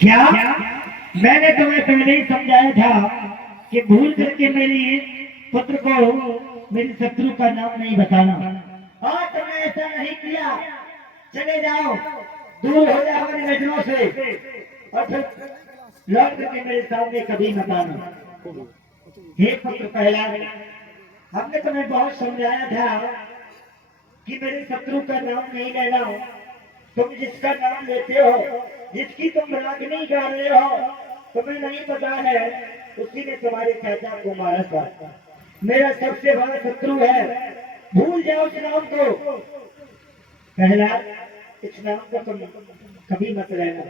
क्या मैंने तुम्हें पहले ही समझाया था कि भूल करके मेरी पुत्र को मेरे शत्रु का नाम नहीं बताना। और तुमने ऐसा नहीं किया। चले जाओ, दूर हो जाओ मेरी नजरों से, और फिर लौट करके मेरे सामने कभी मत आना। हे पुत्र पहला, हमने तुम्हें बहुत समझाया था कि मेरे शत्रु का नाम नहीं लेना। तुम जिसका नाम लेते हो, जिसकी तुम रागनी गा रहे हो, तुम्हें नहीं पता है उसी ने तुम्हारे चाचा को मारा था। मेरा सबसे बड़ा शत्रु है, भूल जाओ उस नाम को। पहला, इस नाम को तुम कभी मत लेना।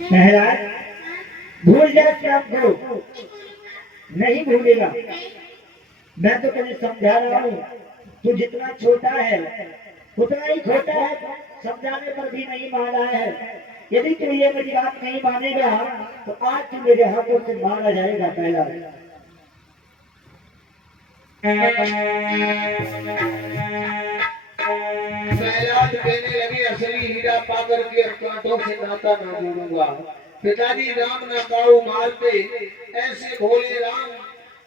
पहला, भूल जाओ इस नाम को। नहीं भूलेगा। मैं तो तुम्हें समझा रहा हूँ, तू जितना छोटा है उतना ही खोटा है। समझाने पर भी नहीं माना है। यदि तू ये मेरी बात नहीं मानेगा तो आज तू मेरे हाथों से मारा जाएगा। पहला, फैलाद कहने लगे, असली हीरा पाकर के कांटों से नाता ना जोड़ूंगा। पिताजी राम ना काऊ मारते, ऐसे भोले राम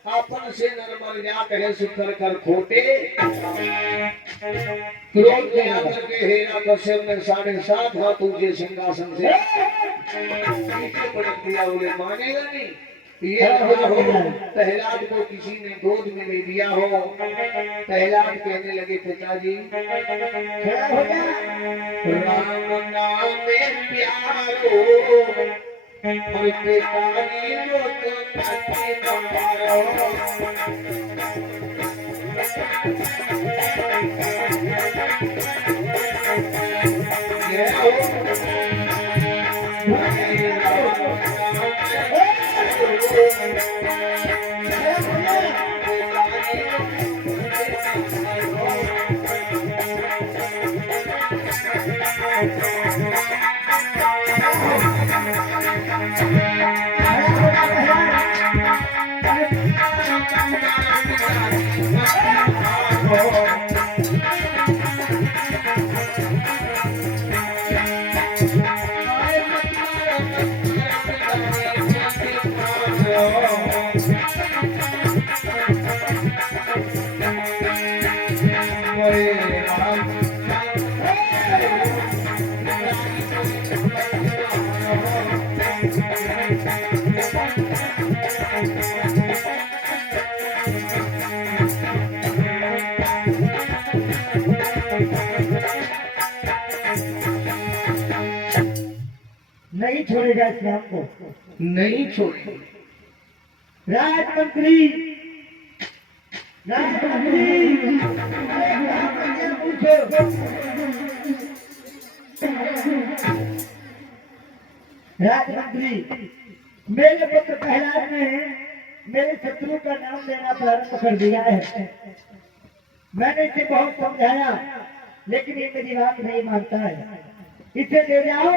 आपन से नरमल जा कहे सुकर कर खोटे। क्रोध में आकर के हेरा कश्यप ने 7.5 हाथ ऊंचे सिंहासन से नीचे पटक दिया। बोले मानेगा नहीं। ये लगा हो प्रहलाद को किसी ने गोद में ले लिया हो। प्रहलाद कहने लगे, पिताजी राम नाम में प्यारो, और पिताजी को तो छठी मारो। नहीं छोड़ेगा इस नाम को। नहीं छोड़ेंगे। राजमंत्री, राजमंत्री, पूछो। राजमंत्री, मेरे पुत्र प्रहलाद ने मेरे शत्रु का नाम लेना प्रारंभ कर दिया है। मैंने इसे बहुत समझाया, लेकिन ये मेरी बात नहीं मानता है। इसे ले जाओ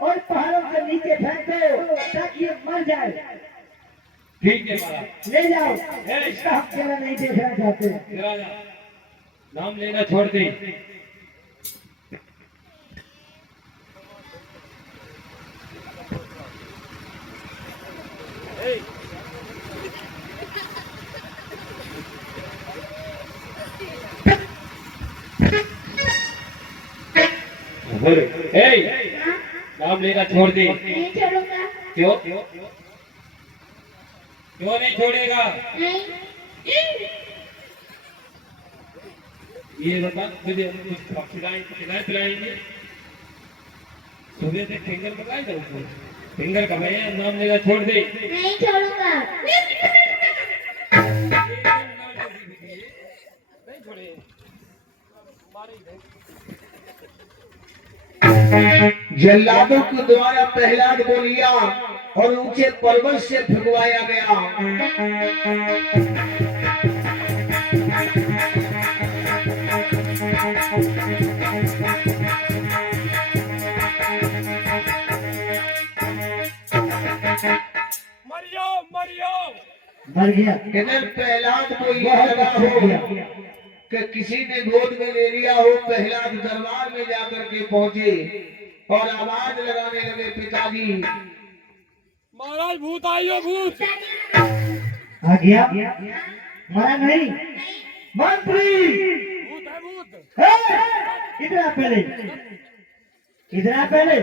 और पहाड़ों के नीचे फेंक दो ताकि ये मर जाए। ठीक है महाराज, ले जाओ। इसका हम चेहरा नहीं देखना चाहते। तेरा नाम लेना छोड़ दे। नाम लेना छोड़ दे। नहीं छोड़ूंगा। क्यों क्यों नहीं छोड़ेगा? नहीं। ये बता, तुझे कुछ पिलाएंगे। सुबह से फिंगर पकड़ाए थे उसको। फिंगर का मैं नाम लेना छोड़ दे। नहीं छोड़ूंगा। नहीं छोड़े। जल्लादों के द्वारा प्रहलाद को लिया और ऊंचे पर्वत से फगवाया गया। मर गया। इधर प्रहलाद को यह लगा हो कि किसी ने गोद में ले लिया हो। प्रहलाद दरबार में जाकर के पहुंचे और आवाज लगाने लगे, पिताजी महाराज भूत आई हो, भूत। आ गया मारा नहीं मंत्री भूत है, भूत। इधर आ पहले, इधर आ पहले,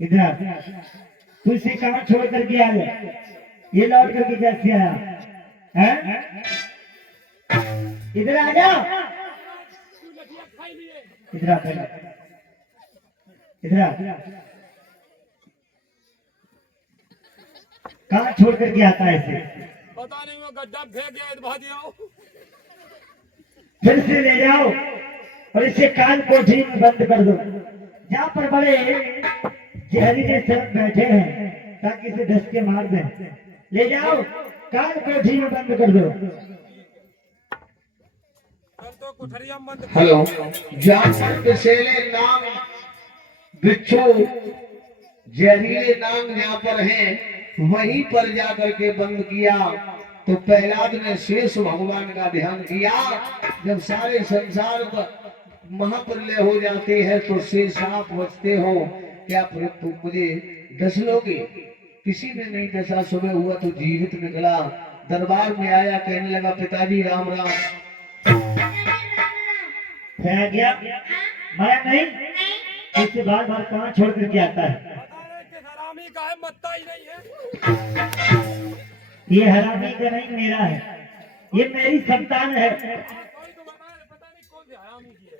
इधर आ। तू इसे कहाँ छोड़ करके आ गया? ये लौट करके कैसे आया है? इधर आ जा, इधर आ पहले, इधर आ। कहाँ छोड़ करके आता है इसे? पता नहीं, वो गड्ढा फेंक गया, दबा दिया। फिर से ले जाओ और इसे कान कोठरी में बंद कर दो, जहाँ पर बड़े जहरीले सर्प बैठे हैं, ताकि इसे धस के मार दें। ले जाओ, कान कोठरी में बंद कर दो। कल तो कुठरिया में बंद। हेलो, जहाँ पर विषैले नाग, बिच्छू, जहरीले नाग जहाँ पर हैं, वहीं पर जाकर के बंद किया। तो प्रहलाद ने शेष भगवान का ध्यान किया। जब सारे संसार पर महाप्रलय हो जाते हैं तो शेष आप बचते हो क्या? फिर तुम मुझे दस लोगे? किसी ने नहीं दसा। सुबह हुआ तो जीवित निकला, दरबार में आया, कहने लगा, पिताजी राम राम। है गया मारा नहीं, इससे बार बार कहाँ छोड़ करके आता है? पता नहीं किस हरामी का है, मत्ता ही नहीं है। ये हरामी का नहीं, मेरा है। ये मेरी संतान है। कोई तो बता रहे, पता नहीं कौन सी हरामी की है।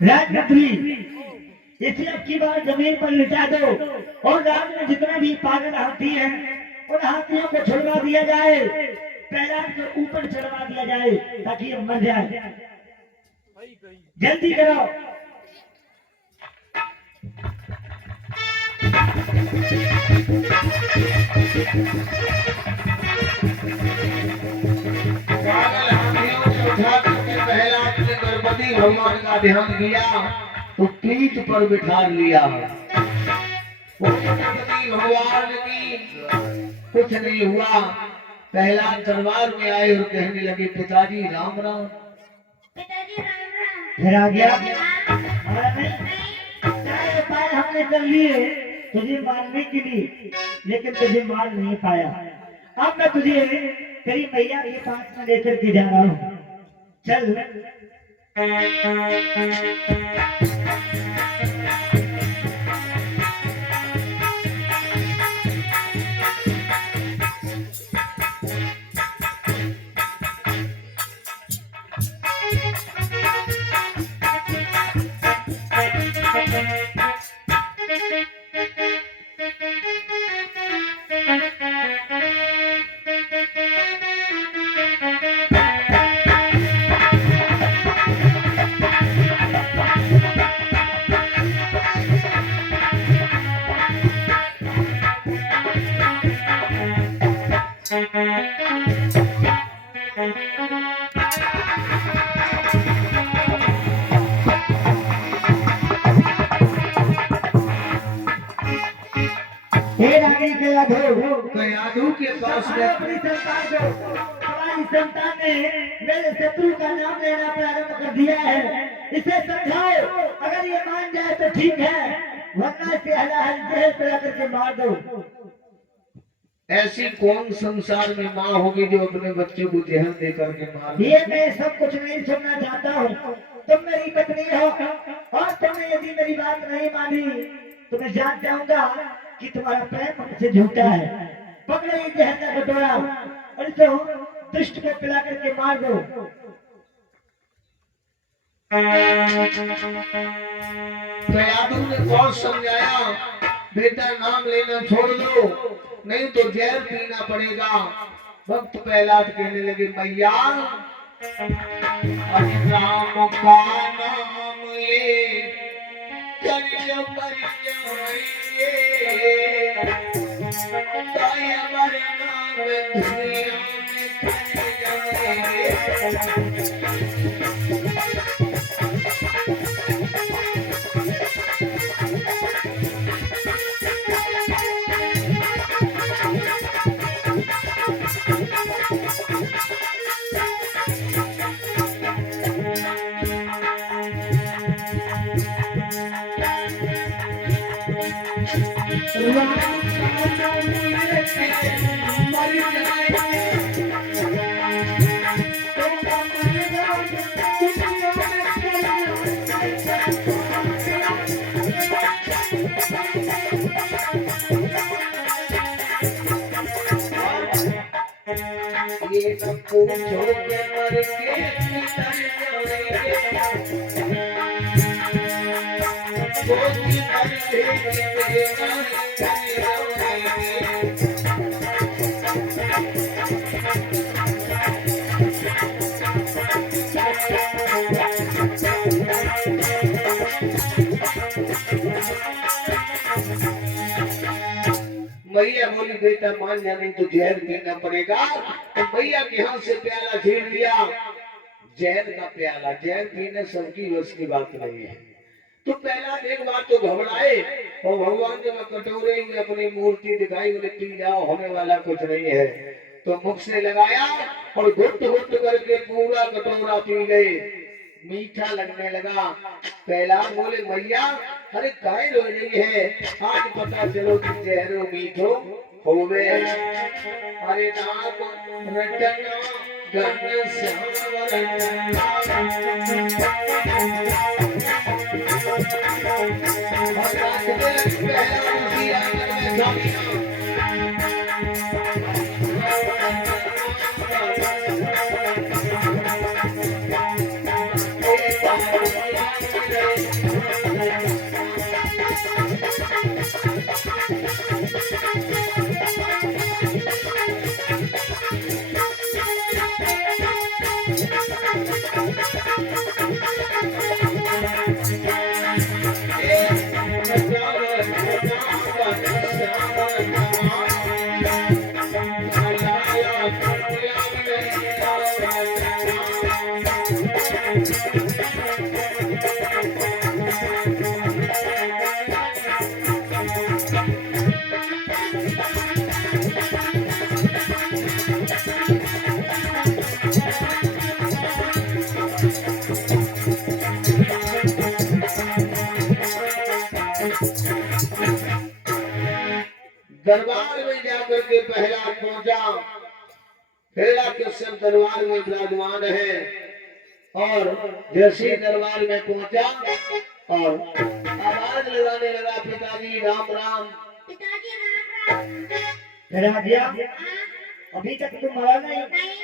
राजपुत्री, इसे अब की बार जमीन पर लिटा दो और रात में जितना भी पागल हाथी है, उन हाथियों को छुड़वा दिया जाए, प्रहलाद के ऊपर चढ़वा दिया जाए, ताकि ये मर जाए। सही कही। जल्दी करो। पागल हाथियों को उठा करके प्रहलाद ने गणपति भगवान का ध्यान किया तो पीठ पर बिठा लिया। वो गणपति भगवान की कुछ नहीं हुआ। प्रहलाद दरबार में आए और कहने लगे, पिताजी राम राम। पिताजी राम राम। फिर आ गया हमारा नहीं, सारे उपाय हमने कर लिए तुझे मारने के लिए, लेकिन तुझे मार नहीं पाया। अब मैं तुझे तेरी मैया के पास में लेकर के जा रहा हूँ। चल। कयाधु के पास में अपनी संतान को, हमारी संतान ने मेरे शत्रु का नाम लेना प्रारंभ कर दिया है। इसे समझाओ, अगर ये मान जाए तो ठीक है, वरना इसे हलाहल जेल पे रख करके मार दो। ऐसी कौन संसार में माँ होगी जो अपने बच्चे को जहर दे करके मार दे? ये मैं सब कुछ नहीं सुनना चाहता हूँ। तुम मेरी पत्नी हो और तुमने यदि मेरी बात नहीं मानी तो मैं जान जाऊंगा कि तुम्हारा प्रेम मुझसे झूठा है। पकड़ो ये जहर का कटोरा और इसे दुष्ट को पिला करके मार दो। कयाधु ने बहुत समझाया, बेटा नाम लेना छोड़ दो, नहीं तो जहर पीना पड़ेगा। भक्त प्रहलाद कहने लगे, मैया हरि राम का नाम ले करिय मर जाएंगे, ताई हमारे नाम दुनिया में फैल जाएंगे। ये सब पूछो के मर के किधर मैया बोली बेटा मान जा नहीं तो जहर पीना पड़ेगा। तो मैया के हाथ से प्याला छीन लिया, जहर का प्याला। जहर पीने सबकी बस की बात नहीं है। तो पहला एक बार तो घबराए और भगवान ने कटोरे में अपनी मूर्ति दिखाई, बोले पी जाओ, होने वाला कुछ नहीं है। तो मुख से लगाया और घुट घुट करके पूरा कटोरा पी गए। मीठा लगने लगा। पहला बोले मैया अरे काय रो रही है, आज पता चलो कि जहरो मीठो हो गए। अरे नाम रटन गन दरबार में जाकर के पहला पहुंचा। पहला कृष्ण दरबार में विराजमान है और जैसे दरबार में पहुंचा और आवाज लगाने लगा, पिताजी राम राम। पिताजी राम राम। डरा गया? हाँ, अभी तक तुम मरा नहीं। नहीं,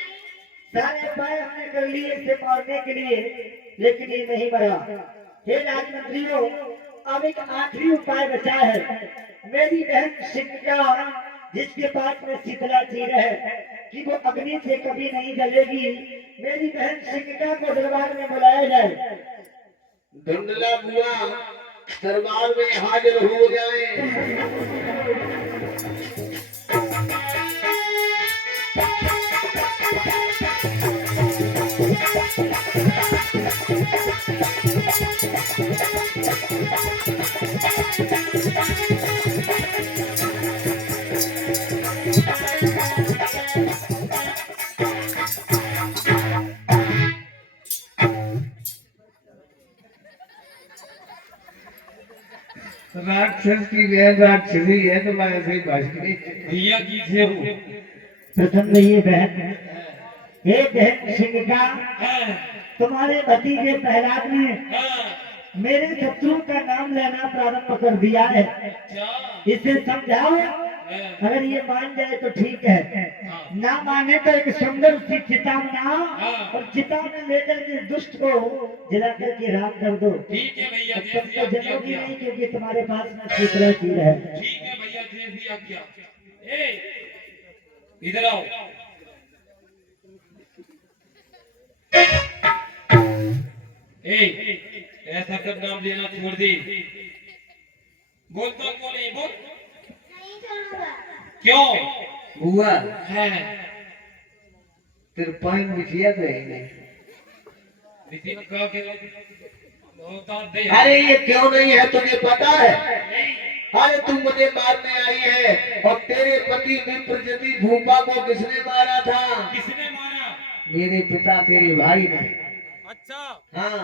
सारे उपाय हमने कर लिए इसे मारने के लिए, लेकिन ये नहीं मरा। हे राजमंत्रियों, अब एक आखिरी उपाय बचा है। मेरी बहन सिंधिका, जिसके पास में शीतला चीर है कि वो अग्नि से कभी नहीं जलेगी, मेरी बहन सिंधिका को दरबार में बुलाया जाए। धुंधला बुआ दरबार में हाजिर हो जाए। राक्षस की बहन राक्षसी है तो मैं ऐसे ही भाषी भैया की थे वो। प्रथम में ये बहन, हे बहन सिंधिका, हाँ, तुम्हारे भतीजे प्रहलाद ने हाँ, मेरे शत्रु का नाम लेना प्रारंभ कर दिया है। अच्छा, इसे समझाओ, हाँ, अगर ये मान जाए तो ठीक है, ना माने तो एक सुंदर सी चिता बनाओ और चिता में लेकर के दुष्ट को जला करके राख कर दो। ठीक है भैया, अब तुम जैसी तो आज्ञा जलोगी किया। नहीं, क्योंकि तुम्हारे पास में शीतला चीर है। ठीक है भैया, जैसी आज्ञा। ए, इधर आओ। ए, ऐसा सब नाम लेना छोड़ दे। बोलता क्यों नहीं? बोल। नहीं छोड़ूंगा। क्यों? बुआ है तेरे पाइन बिछिया तो है नहीं। रीति में कहा के होता दे। अरे ये क्यों नहीं है तुझे पता है? नहीं, अरे तू मुझे मारने आई है और तेरे पति विप्रजति भूपा को किसने मारा था? किसने मारा? मेरे पिता तेरे भाई ने। अच्छा, हाँ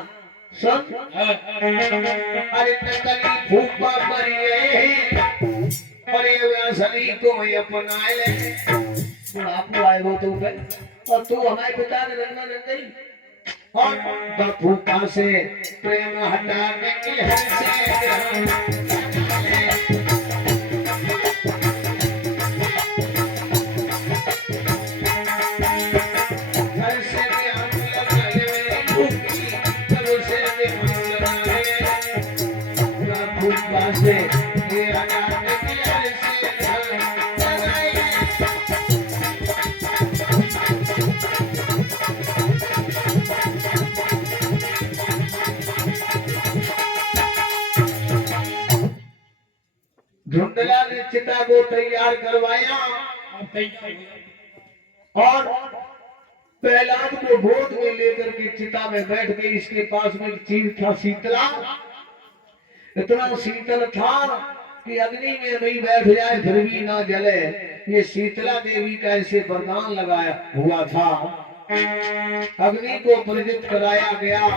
सुन, हाँ, अरे नकली भूपा मरी है और ये शरीर को मैं अपनाए ले बुढ़ापू आए वो तू पे और तू हमारे पिता ने रंगा नहीं और बफूका से प्रेम हटाने के है से ये हटाने के धुंधला ने चिता को तैयार करवाया और प्रहलाद को गोद में लेकर के चिता में बैठ के इसके पास में एक चीज था शीतला इतना शीतल था कि अग्नि में नहीं बैठ जाए फिर भी ना जले ये शीतला देवी का ऐसे वरदान लगाया हुआ था अग्नि को परिचित कराया गया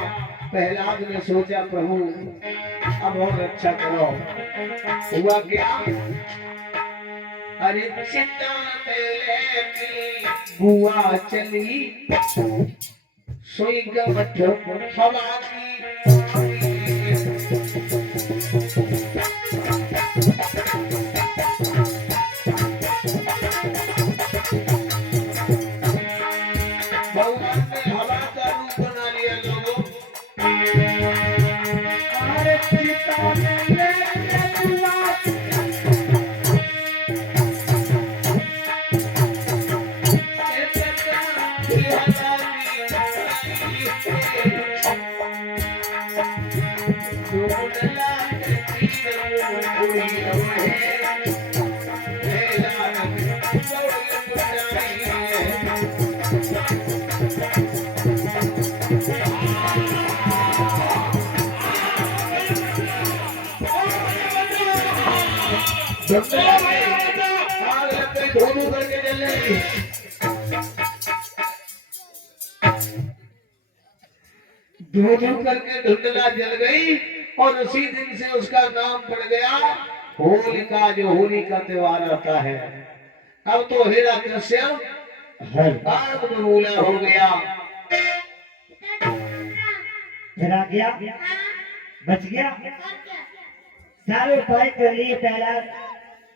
प्रहलाद ने सोचा प्रभु अब और अच्छा करो हुआ क्या अरे चिंता बुआ चली सोई गमठ हवा की भगवान ने हवा का रूप बना लिया लोगों अरे पिता ने धो करके धुंधला जल गई और उसी दिन से उसका नाम पड़ गया होलिका जो होली का त्योहार आता है अब तो हेरा कृष्ण आग बबूला हो गया डरा गया बच गया सारे उपाय कर लिए पहला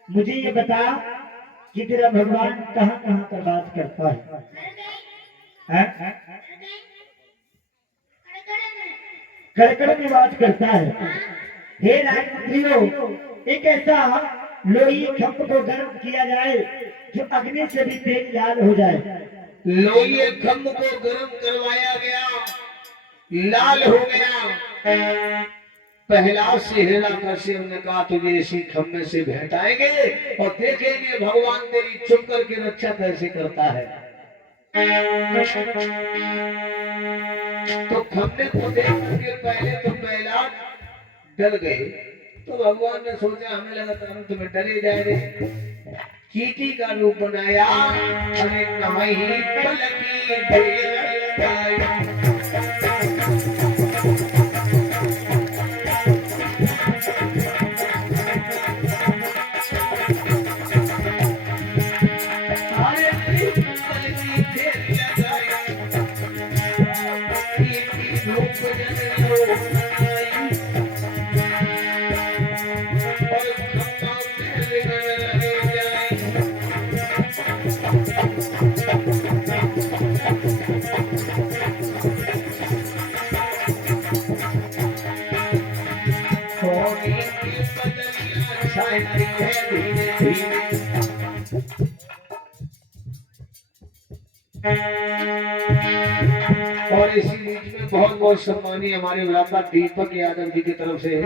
मुझे ये बता कि तेरा भगवान कहाँ कहाँ पर बात करता है कड़कड़ में बात करता है हे राजमंत्रियों एक ऐसा लोही खंभ को गर्म किया जाए जो अग्नि से भी तेज लाल हो जाए लोहे खंभ को गर्म करवाया गया लाल हो गया पहला से हिरणा कश्यप ने कहा तुझे इसी खम्भे से भेंटाएंगे और देखेंगे भगवान तेरी चुप करके रक्षा कैसे करता है तो खम्भे को देख करके पहले तो पहला डर गए तो भगवान ने सोचा हमें लगा था हम तुम्हें डरे जा रहे चीटी का रूप बनाया अरे नहीं पलकी देर और इसी बीच में बहुत बहुत सम्मानीय हमारे भ्राता दीपक यादव जी की तरफ से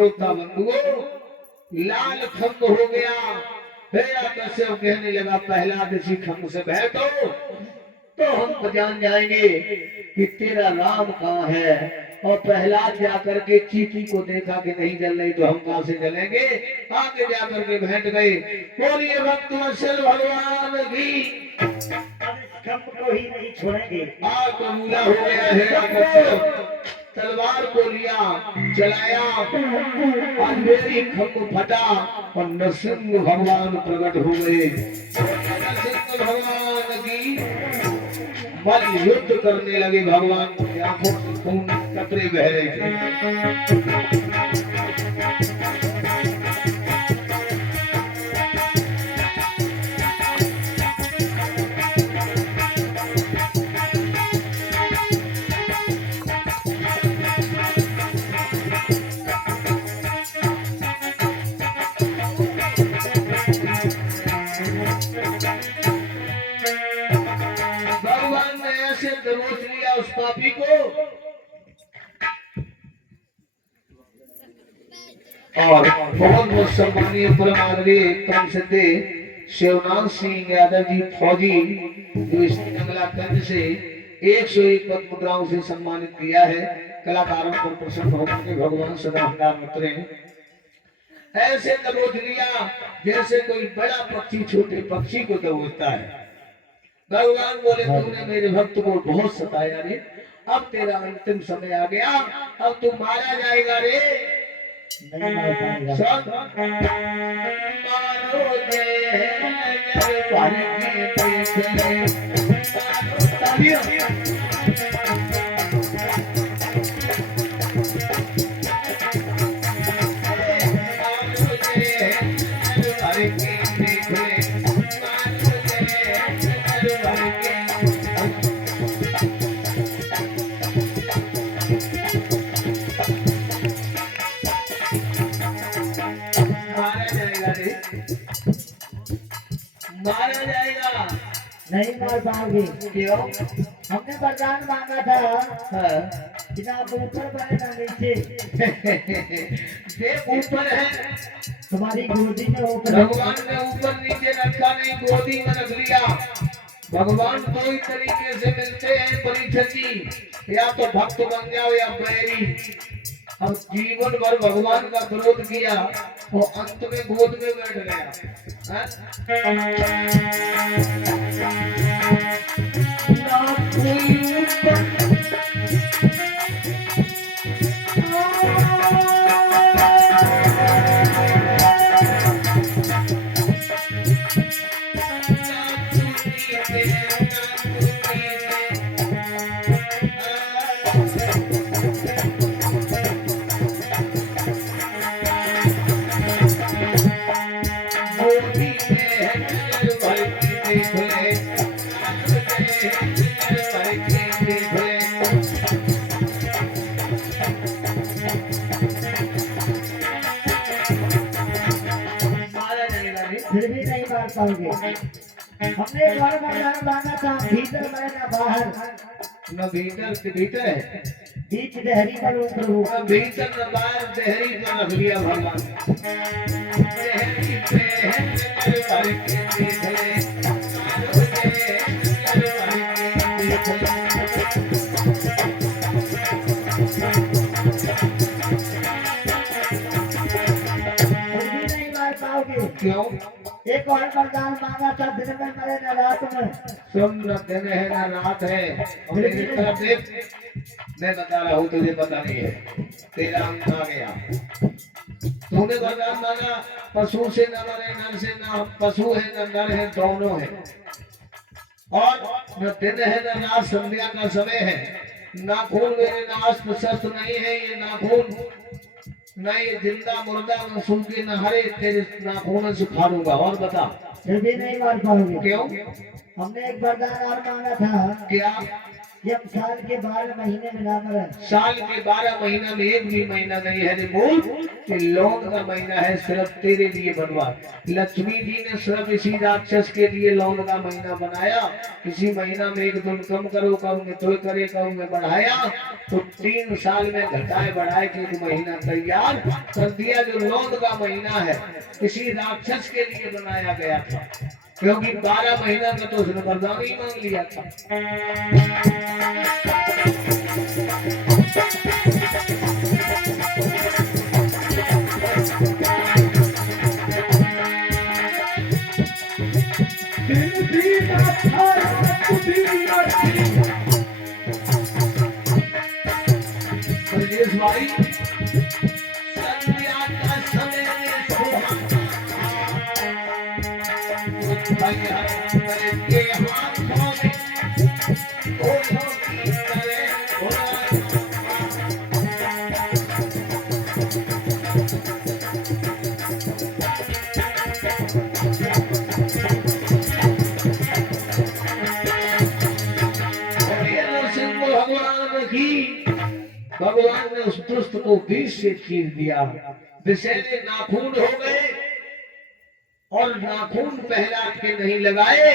श्रोता बंधुओं, लाल खंग हो गया। कश्यप कहने लगा प्रहलाद इसी खंग से बैठो तो हम जान जाएंगे कि तेरा राम कहाँ है। और प्रहलाद जाकर के चीटी को देखा कि नहीं जल रही तो हम कहां से जलेंगे। आगे जाकर के बैठ गए। बोलिए भक्त वत्सल भगवान की। अब इस खंभ को ही नहीं छोड़ेंगे। आग बबूला हो गया है। तलवार को लिया, चलाया, अंधेरी खंभ फटा और नरसिंह भगवान प्रकट हो गए। नरसिंह भगवान की बल युद्ध करने लगे। भगवान की आंखों से खून कतरे बह रहे थे। भगवान ने ऐसे दबोच लिया उस पापी को और बहुत सम्मानीय परमानवीय परम सिद्धे शिवनाथ सिंह यादव जी फौजी जो इस कमलाकंद से 101 पद मुद्राओं से सम्मानित किया है। कलाकारों पर प्रसन्न होकर के भगवान सदा भंडार उतरे। ऐसे दबोच लिया जैसे कोई बड़ा पक्षी छोटे पक्षी को दबोचता है। भगवान बोले तुमने मेरे भक्त को बहुत सताया रे, अब तेरा अंतिम समय आ गया, अब तू मारा जाएगा रे। नहीं मार पाएगा। मारो दे नजर पर के देख ले। तालियां। मारो दे नजर पर के देख ले। मारो दे नजर पर के। मारा जाएगा रे, मारा जाएगा। नहीं मार पाओगे। क्यों? हमने वरदान मांगा था हाँ। कि ना आप ऊपर बने ना नीचे। देव ऊपर है, तुम्हारी गोदी में ऊपर। भगवान ने ऊपर नीचे रखा नहीं, गोदी में रख लिया। भगवान दो ही तरीके से मिलते हैं परीक्षित जी, या तो भक्त बन जाओ या बैरी। अब जीवन भर भगवान का विरोध किया तो अंत में गोद में बैठ गया। हाँ? ना कोई ऊपर फिर भी नहीं मार पाओगे। हमने एक और वरदान मांगा था, भीतर मरे ना बाहर। न भीतर के भीतर है, बीच दहरी पर उतरो। न भीतर न बाहर, देहरी पर रख लिया भगवान। देहरी पे है नजर भर के देख ले। मारो दे नजर भर के देख ले। फिर भी नहीं मार पाओगे। क्यों? एक और वरदान मांगा था, दिन में मरे ना रात में। सुन, न दिन है न रात है। और मेरी तरफ देख, मैं बता रहा हूँ तुझे पता नहीं है, तेरा अंत आ गया। तूने वरदान मांगा पशु से न मरे, नर से न, पशु है न नर है, दोनों है। और न दिन है न रात, संध्या का समय है। नाखून मेरे नाश शस्त्र नहीं है, ये नाखून न ये जिंदा मुर्दा न सूखे न हरे, तेरे नाखून से फाड़ूंगा। और बता। फिर भी नहीं मार पाओगे। क्यों? हमने एक वरदान और मांगा था, क्या? जब साल के 12 महीने में ना मरे। साल के 12 महीना में एक भी महीना नहीं है रे मूल कि लौंग का महीना है सिर्फ तेरे लिए बनवा। लक्ष्मी जी ने सिर्फ इसी राक्षस के लिए लौंग का महीना बनाया। किसी महीना में एक दिन कम करो कहूंगे तो करे कहूंगे बढ़ाया, तो 3 साल में घटाए बढ़ाए के एक महीना तैयार कर दिया। जो लौंग का महीना है किसी राक्षस के लिए बनाया गया था, क्योंकि 12 महीना का तो उसने वरदान ही मांग लिया था। ब्रजेश भाई संध्या का समय भाई के हाथों में फूलों की तरह भगवान की, भगवान ने उस दुष्ट को बीच से चीर दिया। विषैले नाखून हो गए और नाखून पहलाद के नहीं लगाए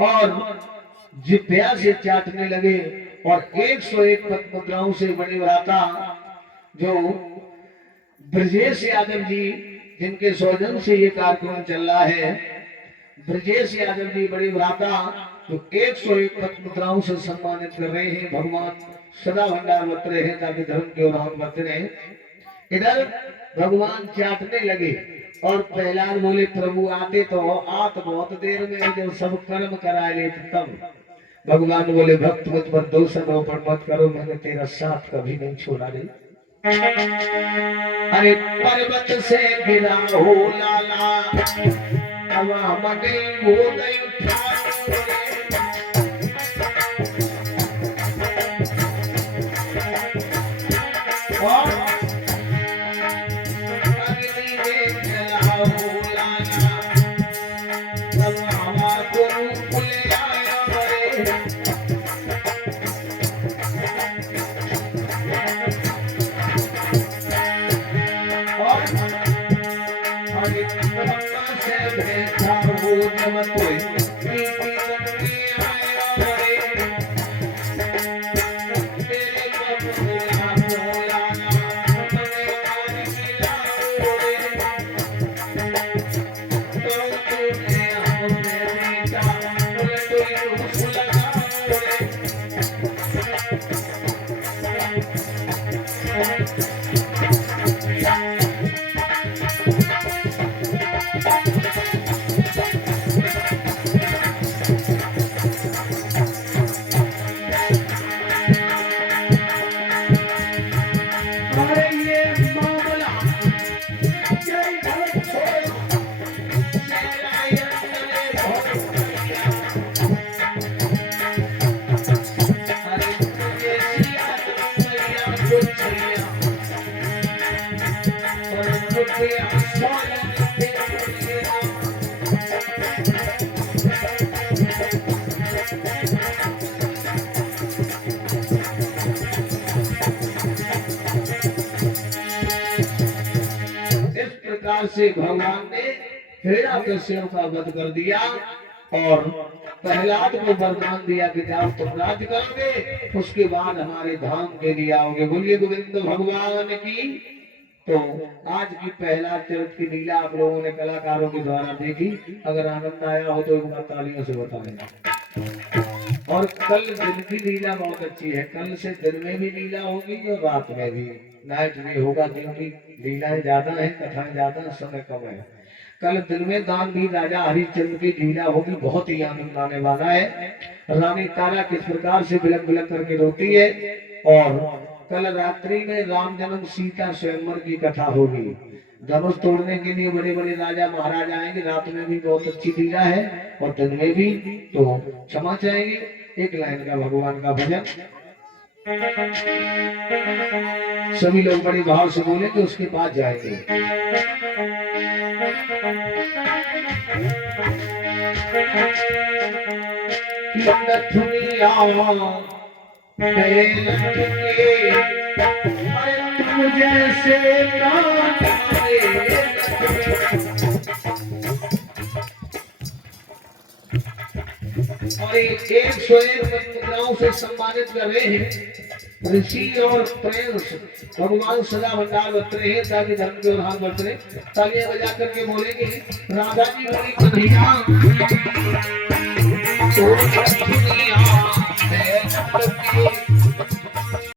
और जिभ्या से चाटने लगे। और 101 पद मुद्राओं से बने भ्राता जो ब्रजेश यादव जी, जिनके सौजन से ये कार्यक्रम चल रहा है, ब्रजेश यादव जी बड़े भ्राता जो 101 पद मुद्राओं से सम्मानित कर रहे हैं। भगवान सदा भंडार बरत रहे हैं ताकि धर्म के उदाहरण बरत रहे। इधर भगवान चाटने लगे और प्रहलाद बोले प्रभु आते तो आत बहुत देर में, जब सब कर्म करा ले तब। भगवान बोले भक्त मुझ पर दोष आरोपण मत करो, मैंने तेरा साथ कभी नहीं छोड़ा रे। अरे पर्वत से गिरा हो लाला हवा मटे वो नहीं उठा से भगवान ने हिरण्यकश्यप का वध कर दिया और प्रहलाद को वरदान दिया कि जब तुम राज्य करोगे उसके बाद हमारे धाम के लिए आओगे। बोलिए गोविंद भगवान की। तो आज की प्रहलाद चरित्र की लीला आप लोगों ने कलाकारों के द्वारा देखी। अगर आनंद आया हो तो एक बार तालियों से बता देना। और कल दिन की लीला बहुत अच्छी है। कल से दिन में भी लीला होगी और रात में भी नाइट में होगा, क्योंकि लीलाएं ज्यादा है, कथाएं ज्यादा, समय कम है। कल दिन में दान भी राजा हरिश्चंद्र की लीला होगी, बहुत ही आनंद आने वाला है। रानी तारा किस प्रकार से बिलक बिलक करके रोती है और कल रात्रि में राम जन्म सीता स्वयंवर की कथा होगी। धनुष तोड़ने के लिए बड़े बड़े राजा महाराज आएंगे। रात में भी बहुत अच्छी लीला है और दिन में भी। तो क्षमा चाहेंगे एक लाइन का भगवान का भजन सभी लोग बड़े भाव से बोले तो उसके पास जाएंगे। जैसे और 101 मुद्राओं से सम्मानित कर रहे हैं ऋषि और प्रेंस भगवान सदा भंडार बरत रहे हैं ताकि धर्म के उद्धार बरत रहे ताकि बजा करके बोलेंगे राधा जी बोली कन्हैया तो दुनिया